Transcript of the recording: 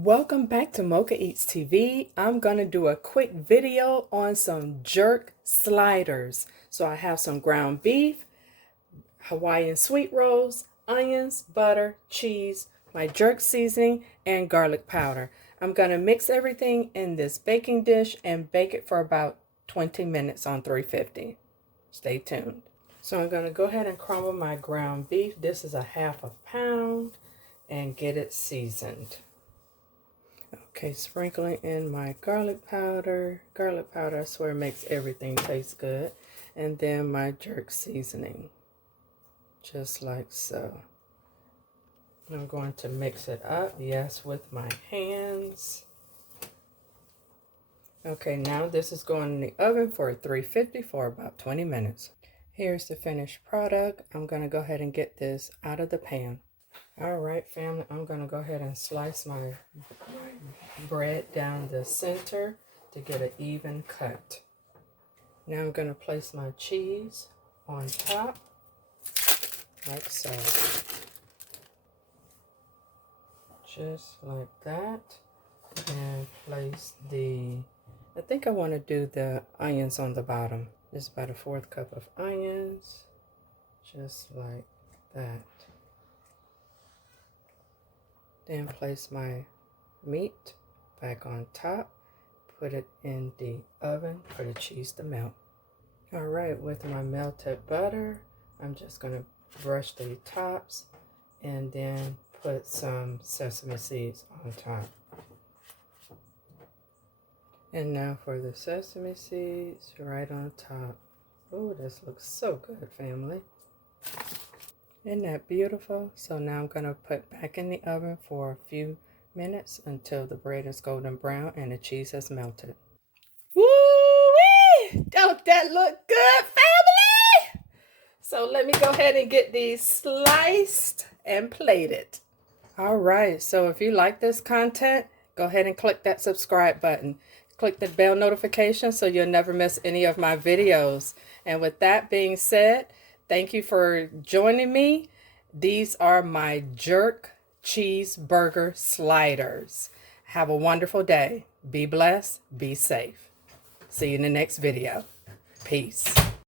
Welcome back to Mocha Eats TV. I'm going to do a quick video on some jerk sliders. So I have some ground beef, Hawaiian sweet rolls, onions, butter, cheese, my jerk seasoning, and garlic powder. I'm going to mix everything in this baking dish and bake it for about 20 minutes on 350. Stay tuned. So I'm going to go ahead and crumble my ground beef. This is a half a pound, and get it seasoned. Okay, sprinkling in my garlic powder. Garlic powder, I swear, makes everything taste good. And then my jerk seasoning, just like so. I'm going to mix it up, yes, with my hands. Okay, now this is going in the oven for 350 for about 20 minutes. Here's the finished product. I'm going to go ahead and get this out of the pan. All right, family, I'm going to go ahead and slice my bread down the center to get an even cut. Now I'm going to place my cheese on top, like so. Just like that. And place I think I want to do the onions on the bottom. Just about a 1/4 cup of onions, just like that. Then place my meat back on top, put it in the oven for the cheese to melt. All right, with my melted butter, I'm just going to brush the tops and then put some sesame seeds on top. And now for the sesame seeds right on top. Oh, this looks so good, family. Isn't that beautiful? So now I'm going to put back in the oven for a few minutes until the bread is golden brown and the cheese has melted. Woo-wee! Don't that look good, family? So let me go ahead and get these sliced and plated. All right, so if you like this content, go ahead and click that subscribe button. Click the bell notification so you'll never miss any of my videos. And with that being said, thank you for joining me. These are my jerk cheeseburger sliders. Have a wonderful day. Be blessed. Be safe. See you in the next video. Peace.